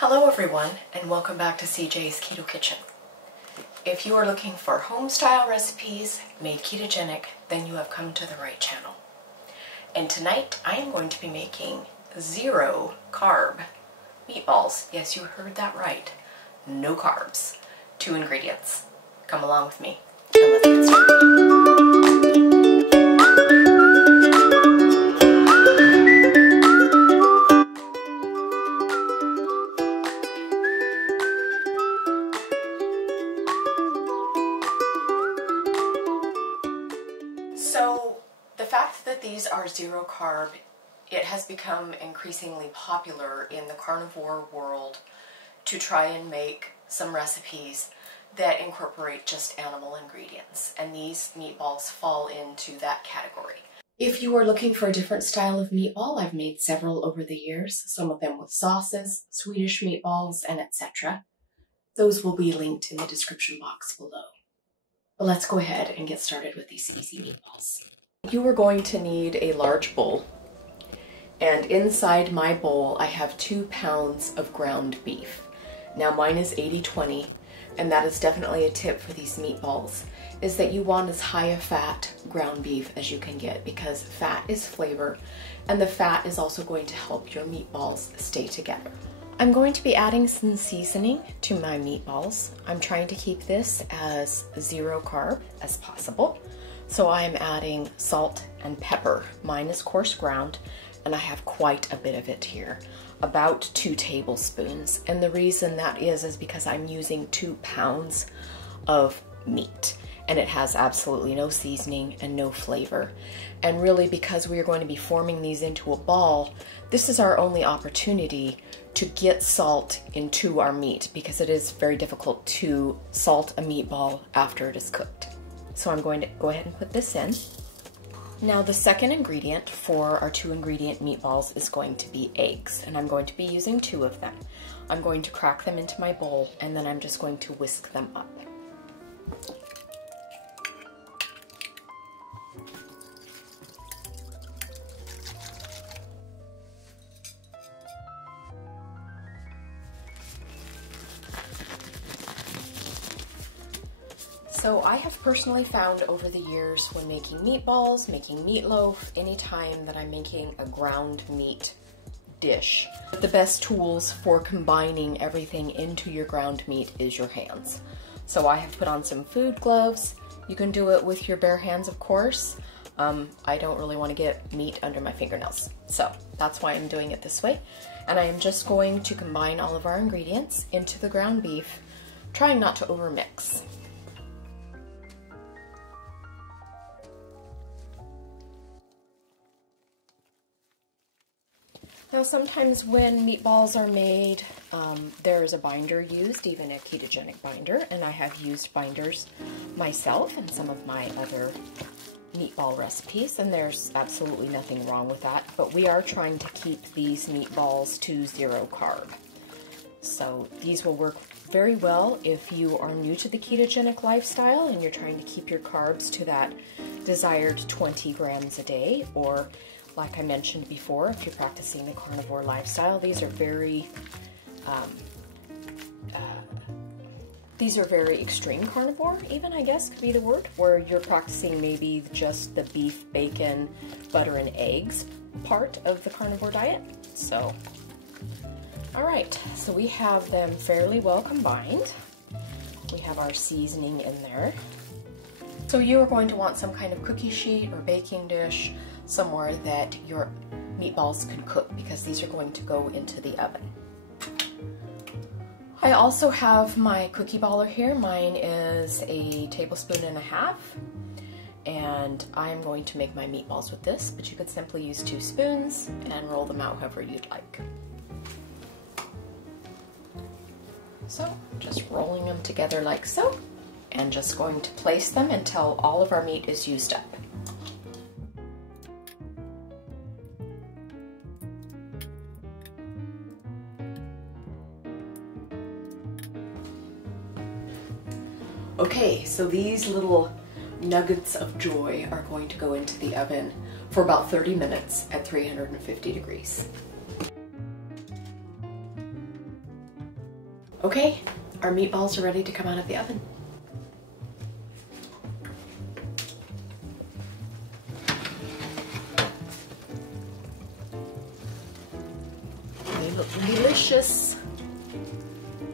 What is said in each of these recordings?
Hello everyone, and welcome back to CJ's Keto Kitchen. If you are looking for home-style recipes made ketogenic, then you have come to the right channel. And tonight I am going to be making zero carb meatballs. Yes, you heard that right. No carbs. 2 ingredients. Come along with me and let's get started. So the fact that these are zero carb, it has become increasingly popular in the carnivore world to try and make some recipes that incorporate just animal ingredients, and these meatballs fall into that category. If you are looking for a different style of meatball, I've made several over the years, some of them with sauces, Swedish meatballs, and etc. Those will be linked in the description box below. But let's go ahead and get started with these easy meatballs. You are going to need a large bowl, and inside my bowl I have 2 pounds of ground beef. Now mine is 80-20, and that is definitely a tip for these meatballs, is that you want as high a fat ground beef as you can get, because fat is flavor, and the fat is also going to help your meatballs stay together. I'm going to be adding some seasoning to my meatballs. I'm trying to keep this as zero carb as possible. So I'm adding salt and pepper. Mine is coarse ground, and I have quite a bit of it here, about 2 tablespoons. And the reason that is because I'm using 2 pounds of meat, and it has absolutely no seasoning and no flavor. And really, because we are going to be forming these into a ball, this is our only opportunity to get salt into our meat, because it is very difficult to salt a meatball after it is cooked. So I'm going to go ahead and put this in. Now the second ingredient for our 2 ingredient meatballs is going to be eggs, and I'm going to be using 2 of them. I'm going to crack them into my bowl, and then I'm just going to whisk them up. So I have personally found over the years, when making meatballs, making meatloaf, anytime that I'm making a ground meat dish, the best tools for combining everything into your ground meat is your hands. So I have put on some food gloves. You can do it with your bare hands, of course. I don't really want to get meat under my fingernails, so that's why I'm doing it this way. And I am just going to combine all of our ingredients into the ground beef, trying not to overmix. Now sometimes when meatballs are made, there is a binder used, even a ketogenic binder, and I have used binders myself in some of my other meatball recipes, and there's absolutely nothing wrong with that, but we are trying to keep these meatballs to zero carb. So these will work very well if you are new to the ketogenic lifestyle and you're trying to keep your carbs to that desired 20 grams a day, or like I mentioned before, if you're practicing the carnivore lifestyle, these are very extreme carnivore, even, I guess could be the word, where you're practicing maybe just the beef, bacon, butter, and eggs part of the carnivore diet. So, all right, so we have them fairly well combined. We have our seasoning in there. So you are going to want some kind of cookie sheet or baking dish, somewhere that your meatballs can cook, because these are going to go into the oven. I also have my cookie baller here. Mine is a 1.5 tablespoons, and I'm going to make my meatballs with this, but you could simply use 2 spoons and roll them out however you'd like. So just rolling them together like so, and just going to place them until all of our meat is used up. Okay, so these little nuggets of joy are going to go into the oven for about 30 minutes at 350 degrees. Okay, our meatballs are ready to come out of the oven. They look delicious.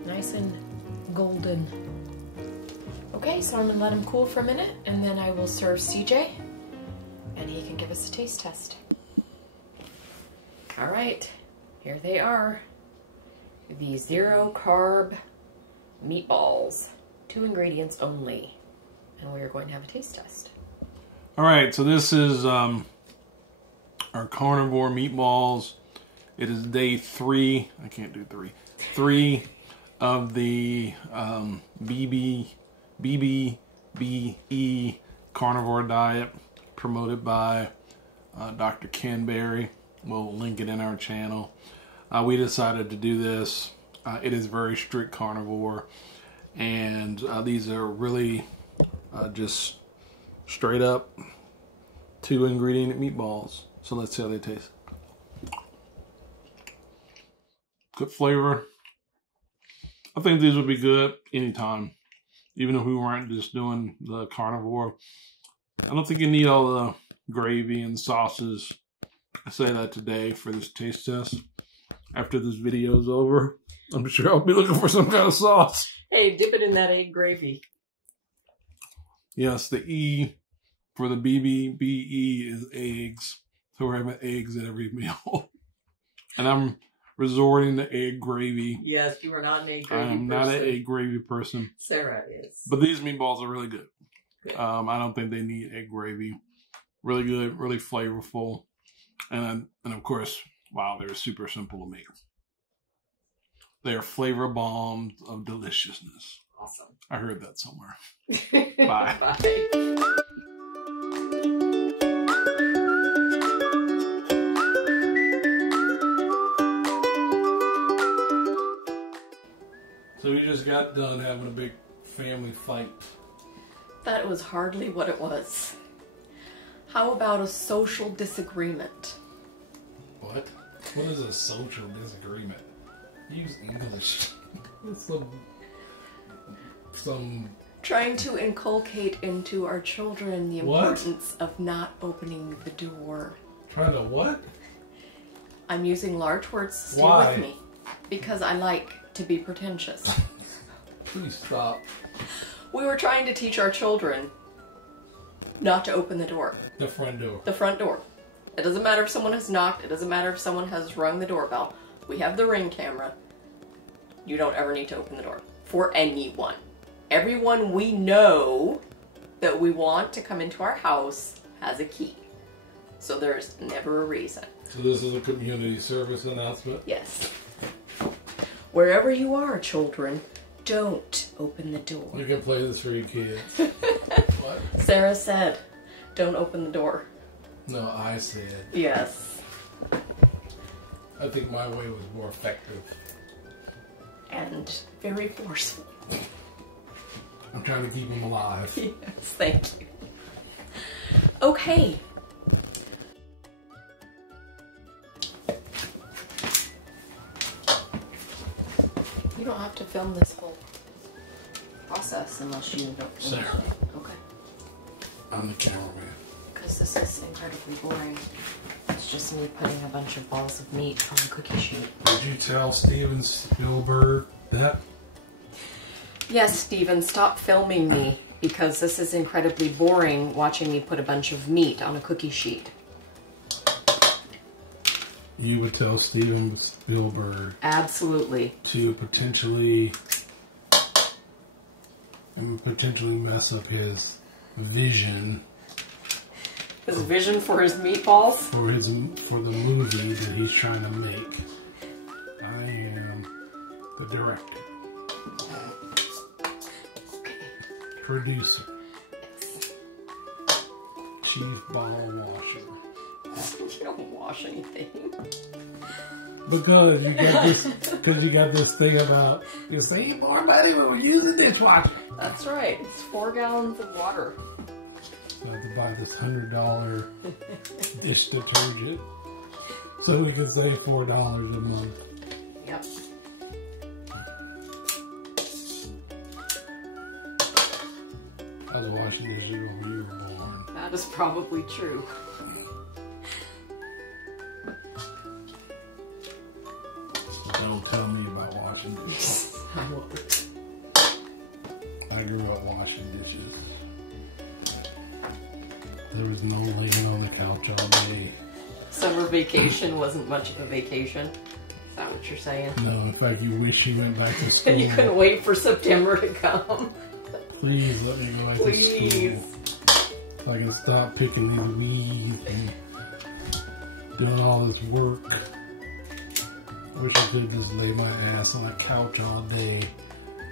Nice and golden. Okay, so I'm gonna let them cool for a minute and then I will serve CJ and he can give us a taste test. All right, here they are. The Zero Carb Meatballs. 2 ingredients only. And we are going to have a taste test. All right, so this is our carnivore meatballs. It is day 3. I can't do 3. 3 of the BBB&E carnivore diet promoted by Dr. Ken Berry. We'll link it in our channel. We decided to do this. It is very strict carnivore, and these are really just straight up 2 ingredient meatballs. So let's see how they taste. Good flavor. I think these would be good anytime, even if we weren't just doing the carnivore. I don't think you need all the gravy and sauces. I say that today for this taste test. After this video is over, I'm sure I'll be looking for some kind of sauce. Hey, dip it in that egg gravy. Yes, the E for the BBB&E is eggs. So we're having eggs at every meal. And I'm resorting to egg gravy. Yes, you are not an egg gravy person. I am not an egg gravy person. Sarah is. But these meatballs are really good. I don't think they need egg gravy. Really good, really flavorful. And of course, wow, they're super simple to make. They are flavor bombs of deliciousness. Awesome. I heard that somewhere. Bye. Bye. So we just got done having a big family fight. That was hardly what it was. How about a social disagreement? What? What is a social disagreement? Use English. some Trying to inculcate into our children the importance of not opening the door. Trying to what? I'm using large words, so stay with me. Because I like to be pretentious. Please stop. We were trying to teach our children not to open the door. The front door. The front door. It doesn't matter if someone has knocked. It doesn't matter if someone has rung the doorbell. We have the Ring camera. You don't ever need to open the door. For anyone. Everyone we know that we want to come into our house has a key. So there's never a reason. So this is a community service announcement? Yes. Wherever you are, children, don't open the door. You can play this for your kids. What? Sarah said, don't open the door. No, I said. Yes. I think my way was more effective. And very forceful. I'm trying to keep them alive. Yes, thank you. Okay. You don't have to film this whole process unless you don't. Sarah. Okay. I'm the cameraman. Because this is incredibly boring. It's just me putting a bunch of balls of meat on a cookie sheet. Did you tell Steven Spielberg that? Yes, Steven, stop filming me because this is incredibly boring watching me put a bunch of meat on a cookie sheet. You would tell Steven Spielberg. Absolutely. To potentially mess up his vision. His vision for his meatballs? For the movie that he's trying to make. I am the director. Producer. Chief bottle washer. You don't wash anything. Because you got this thing about you save more money when we use a dishwasher. That's right. It's 4 gallons of water. So I have to buy this $100 dish detergent so we can save $4 a month. Yep. I was washing dishes before you were born. That is probably true. Don't tell me about washing dishes. I grew up washing dishes. There was no laying on the couch all day. Summer vacation wasn't much of a vacation. Is that what you're saying? No, in fact, you wish you went back to school. And you couldn't wait for September to come. Please let me go back to school. So I can stop picking these weeds and doing all this work. I wish I could just lay my ass on a couch all day.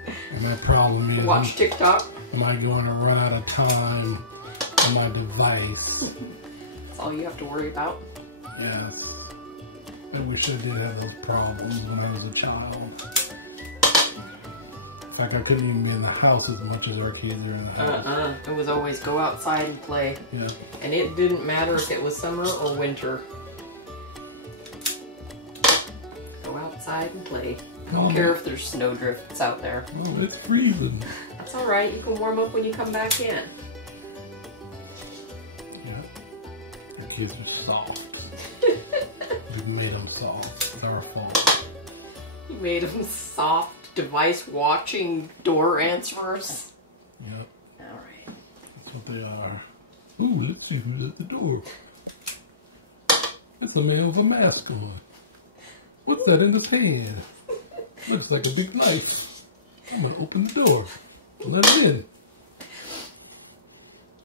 And my problem is, watch TikTok. Am I going to run out of time on my device? That's all you have to worry about. Yes. I wish I did have those problems when I was a child. In fact, I couldn't even be in the house as much as our kids are in the house. It was always go outside and play. Yeah. And it didn't matter if it was summer or winter. Go outside and play. I don't care if there's snowdrifts out there. Oh, it's freezing. That's alright, you can warm up when you come back in. Yeah. Your kids are soft. We made them soft. It's our fault. You made them soft, device-watching door answerers. Yep. Alright. That's what they are. Ooh, let's see who's at the door. It's a man with a mask on. What's that in his hand? Looks like a big knife. I'm gonna open the door. Let him in.